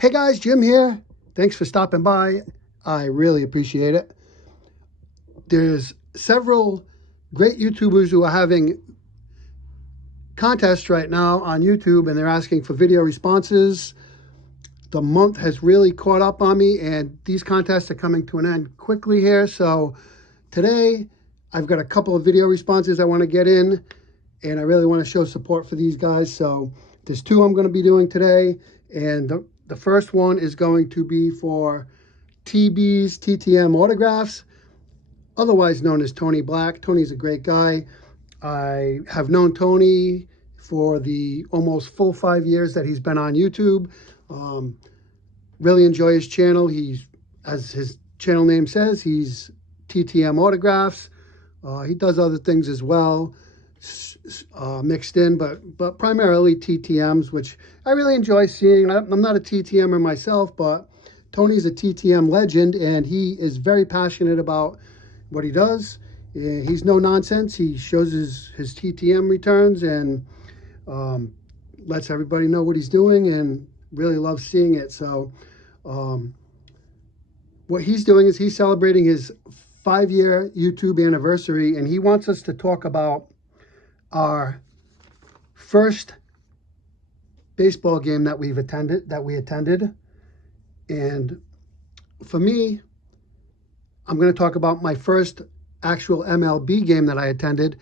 Hey guys, Jim here. Thanks for stopping by. I really appreciate it. There's several great YouTubers who are having contests right now on YouTube and they're asking for video responses. The month has really caught up on me and these contests are coming to an end quickly here. So today I've got a couple of video responses I want to get in and I really want to show support for these guys. So there's two I'm going to be doing today, and the first one is going to be for TB's TTM Autographs, otherwise known as Tony Black. Tony's a great guy. I have known Tony for the almost full 5 years that he's been on YouTube. Really enjoy his channel. He's, as his channel name says, he's TTM Autographs. He does other things as well, mixed in, but primarily TTMs, which I really enjoy seeing. I'm not a TTMer myself, but Tony's a TTM legend, and he is very passionate about what he does. He's no nonsense. He shows his TTM returns and lets everybody know what he's doing, and really loves seeing it. So what he's doing is he's celebrating his 5-year YouTube anniversary, and he wants us to talk about our first baseball game that we attended. And for me, I'm going to talk about my first actual MLB game that I attended.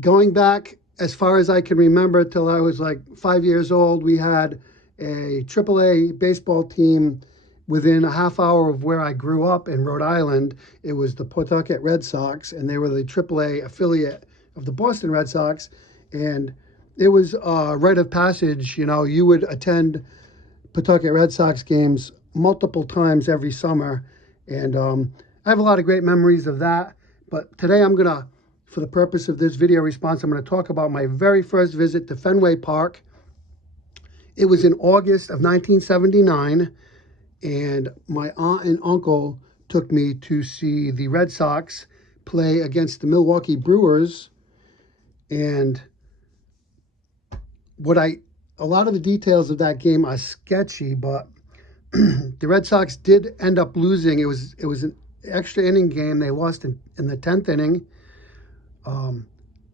Going back as far as I can remember, till I was like 5 years old, we had a AAA baseball team within a half hour of where I grew up in Rhode Island. It was the Pawtucket Red Sox, and they were the AAA affiliate of the Boston Red Sox. And it was a rite of passage. You know, you would attend Pawtucket Red Sox games multiple times every summer. And I have a lot of great memories of that. But today I'm going to, for the purpose of this video response, I'm going to talk about my very first visit to Fenway Park. It was in August of 1979. And my aunt and uncle took me to see the Red Sox play against the Milwaukee Brewers. And a lot of the details of that game are sketchy, but the Red Sox did end up losing. It was an extra inning game. They lost in the 10th inning.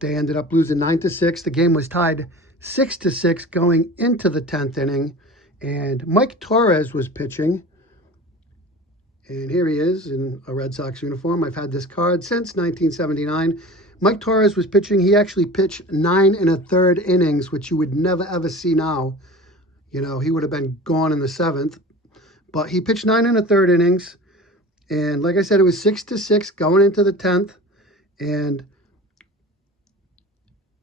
They ended up losing 9-6. The game was tied 6-6 going into the 10th inning. And Mike Torres was pitching. And here he is in a Red Sox uniform. I've had this card since 1979. Mike Torres was pitching. He actually pitched 9 1/3 innings, which you would never, ever see now. You know, he would have been gone in the 7th. But he pitched 9 1/3 innings. And like I said, it was 6-6 going into the 10th. And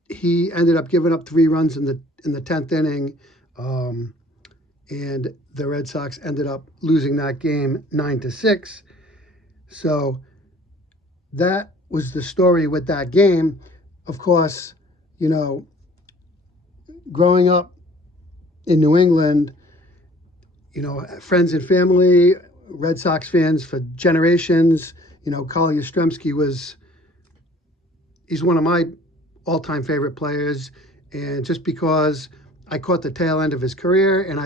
he ended up giving up 3 runs in the 10th inning. And the Red Sox ended up losing that game 9-6. So that was the story with that game. Of course, you know, growing up in New England, you know, friends and family, Red Sox fans for generations. You know, Carl Yastrzemski he's one of my all-time favorite players. And just because I caught the tail end of his career, and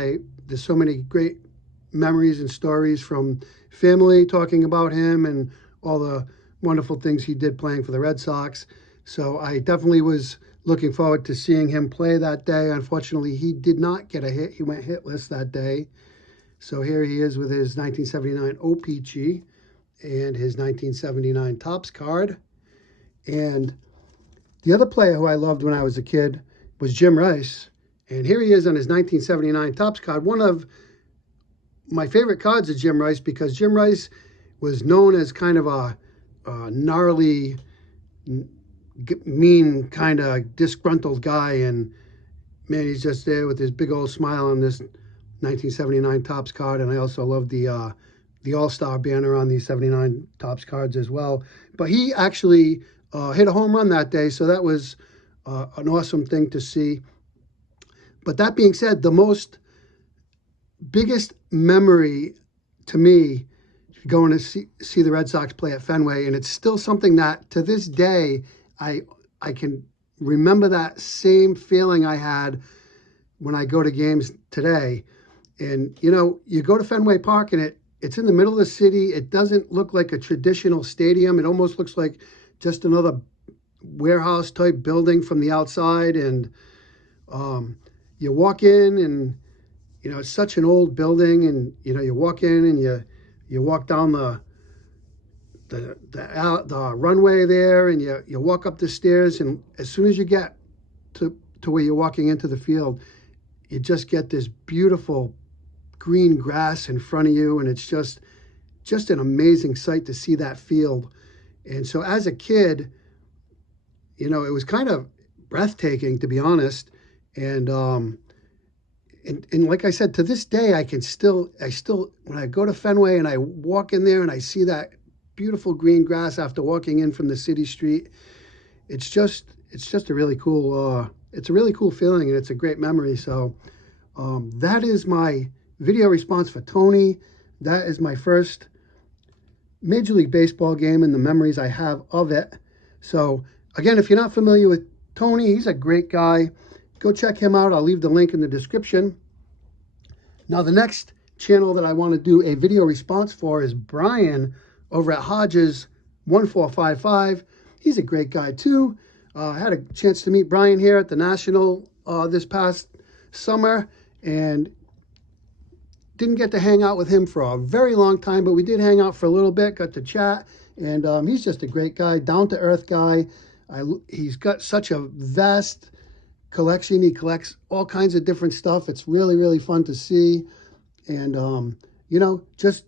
there's so many great memories and stories from family talking about him and all the wonderful things he did playing for the Red Sox. So I definitely was looking forward to seeing him play that day. Unfortunately, he did not get a hit. He went hitless that day. So here he is with his 1979 OPG and his 1979 Topps card. And the other player who I loved when I was a kid was Jim Rice. And here he is on his 1979 Topps card. One of my favorite cards of Jim Rice, because Jim Rice was known as kind of a gnarly, mean, kind of disgruntled guy. And man, he's just there with his big old smile on this 1979 Topps card. And I also love the All-Star banner on these 79 Topps cards as well. But he actually hit a home run that day, so that was an awesome thing to see. But that being said, the biggest memory to me going to see the Red Sox play at Fenway, and it's still something that to this day I can remember that same feeling I had when I go to games today, And, you know, you go to Fenway Park and it's in the middle of the city. It doesn't look like a traditional stadium. It almost looks like just another warehouse type building from the outside. And you walk in and, you know, it's such an old building. And, you know, you walk in and you walk down the runway there, and you walk up the stairs. And as soon as you get to where you're walking into the field, you just get this beautiful green grass in front of you, and it's just an amazing sight to see that field. And so as a kid, you know, it was kind of breathtaking, to be honest. And like I said, to this day, I still when I go to Fenway and I walk in there and I see that beautiful green grass after walking in from the city street, it's just a really cool it's a really cool feeling, and it's a great memory. So that is my video response for Tony. That is my first Major League Baseball game and the memories I have of it. So again, if you're not familiar with Tony, he's a great guy. Go check him out. I'll leave the link in the description. Now, the next channel that I want to do a video response for is Brian over at Hodges 1455. He's a great guy too. I had a chance to meet Brian here at the National this past summer, and didn't get to hang out with him for a very long time, but we did hang out for a little bit, got to chat, and he's just a great guy, down-to-earth guy. He's got such a vast collection. He collects all kinds of different stuff. It's really, really fun to see. And, you know, just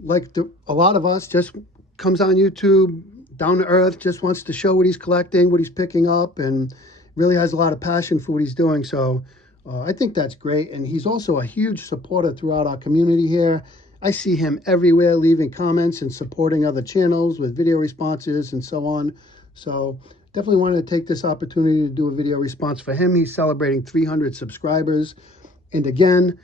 like a lot of us, just comes on YouTube, down to earth, just wants to show what he's collecting, what he's picking up, and really has a lot of passion for what he's doing. So I think that's great. And he's also a huge supporter throughout our community here. I see him everywhere leaving comments and supporting other channels with video responses and so on. So definitely wanted to take this opportunity to do a video response for him. He's celebrating 300 subscribers. And again,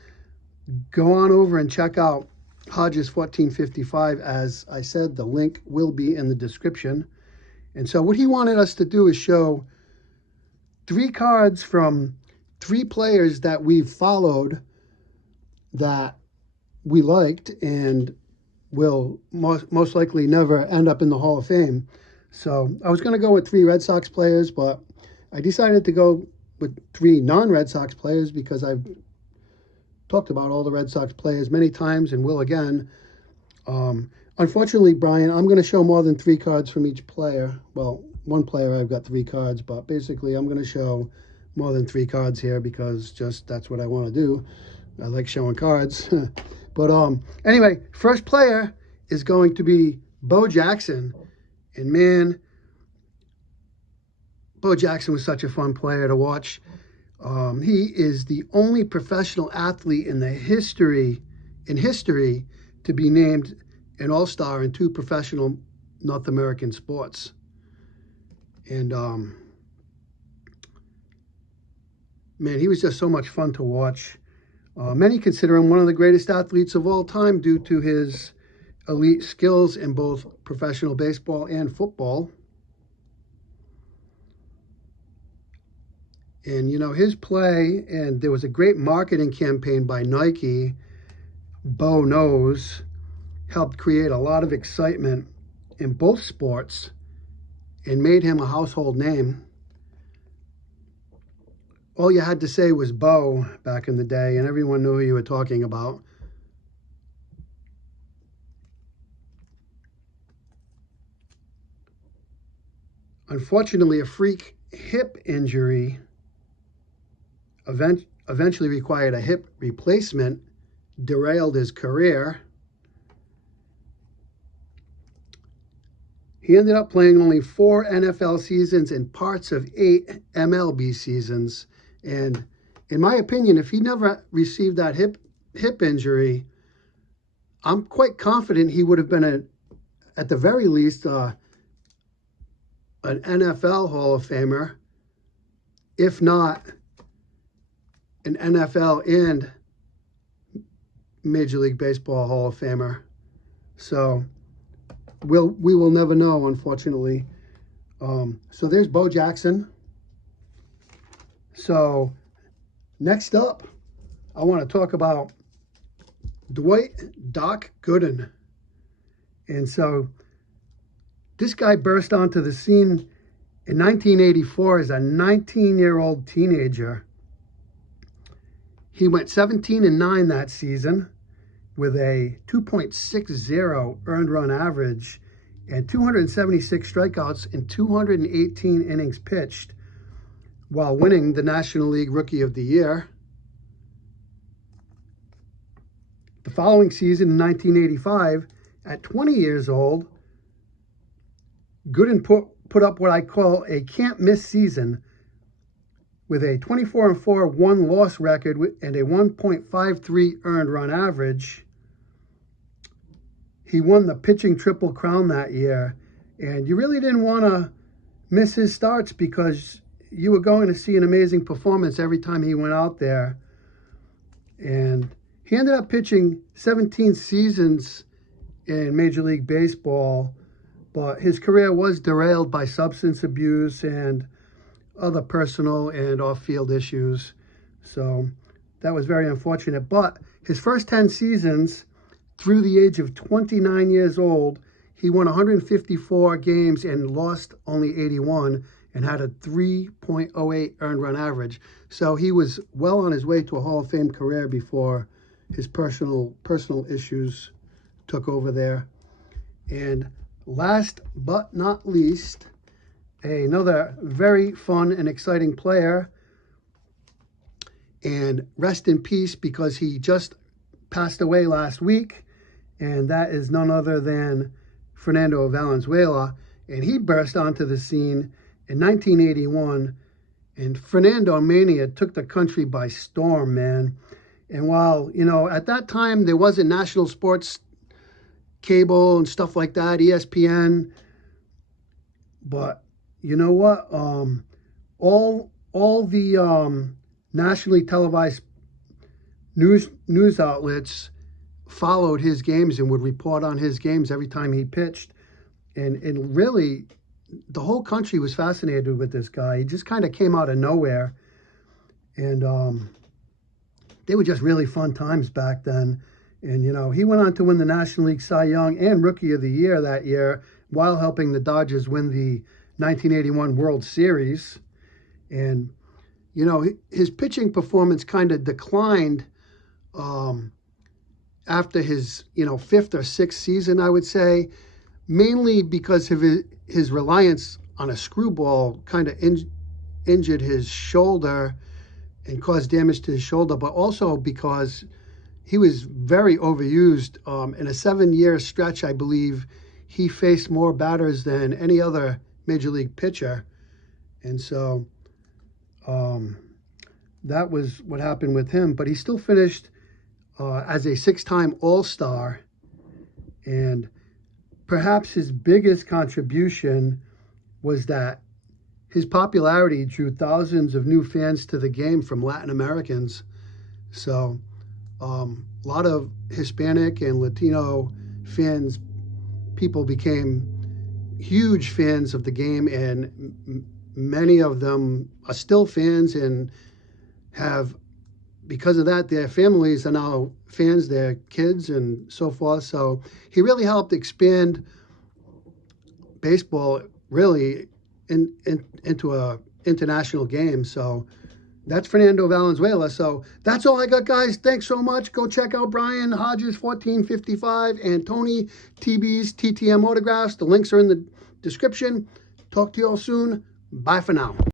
go on over and check out Hodges 1455. As I said, the link will be in the description. And so what he wanted us to do is show 3 cards from 3 players that we've followed that we liked and will most likely never end up in the Hall of Fame. So I was going to go with 3 Red Sox players, but I decided to go with 3 non-Red Sox players because I've talked about all the Red Sox players many times and will again. Unfortunately, Brian, I'm going to show more than 3 cards from each player. Well, one player I've got 3 cards, but basically I'm going to show more than 3 cards here because just that's what I want to do. I like showing cards. But anyway, first player is going to be Bo Jackson. And man, Bo Jackson was such a fun player to watch. He is the only professional athlete in history to be named an All-Star in 2 professional North American sports. And man, he was just so much fun to watch. Many consider him one of the greatest athletes of all time due to his elite skills in both professional baseball and football. And, you know, his play, and there was a great marketing campaign by Nike, Bo Knows, helped create a lot of excitement in both sports and made him a household name. All you had to say was Bo back in the day, and everyone knew who you were talking about. Unfortunately, a freak hip injury eventually required a hip replacement, derailed his career. He ended up playing only 4 NFL seasons and parts of 8 MLB seasons. And in my opinion, if he never received that hip injury, I'm quite confident he would have been, at the very least, an NFL Hall of Famer, if not an NFL and Major League Baseball Hall of Famer. So we will never know, unfortunately. So there's Bo Jackson. So next up, I want to talk about Doc Gooden. And so this guy burst onto the scene in 1984 as a 19-year-old teenager. He went 17-9 that season with a 2.60 earned run average and 276 strikeouts in 218 innings pitched, while winning the National League Rookie of the Year. The following season, in 1985, at 20 years old, Gooden put up what I call a can't-miss season with a 24-4 one-loss record and a 1.53 earned run average. He won the pitching Triple Crown that year, and you really didn't want to miss his starts because you were going to see an amazing performance every time he went out there. And he ended up pitching 17 seasons in Major League Baseball, but his career was derailed by substance abuse and other personal and off-field issues. So that was very unfortunate. But his first 10 seasons, through the age of 29 years old, he won 154 games and lost only 81 and had a 3.08 earned run average. So he was well on his way to a Hall of Fame career before his personal issues took over there. And last but not least, another very fun and exciting player, and rest in peace because he just passed away last week, and that is none other than Fernando Valenzuela. And he burst onto the scene in 1981, and Fernando Mania took the country by storm, man. And while, you know, at that time there wasn't national sports cable and stuff like that, ESPN, but you know what? All the nationally televised news outlets followed his games and would report on his games every time he pitched. And really, the whole country was fascinated with this guy. He just kind of came out of nowhere. And they were just really fun times back then. And, you know, he went on to win the National League Cy Young and Rookie of the Year that year while helping the Dodgers win the 1981 World Series. And, you know, his pitching performance kind of declined after his, you know, fifth or sixth season, I would say, mainly because of his reliance on a screwball kind of injured his shoulder and caused damage to his shoulder, but also because he was very overused. In a 7-year stretch, I believe, he faced more batters than any other Major League pitcher. And so that was what happened with him. But he still finished as a 6-time All-Star. And perhaps his biggest contribution was that his popularity drew thousands of new fans to the game from Latin Americans. So a lot of Hispanic and Latino people became huge fans of the game, and many of them are still fans and have, because of that, their families are now fans, their kids and so forth. So he really helped expand baseball really into a international game. So that's Fernando Valenzuela. So that's all I got, guys. Thanks so much. Go check out Brian Hodges 1455 and Tony TB's TTM autographs. The links are in the description. Talk to you all soon. Bye for now.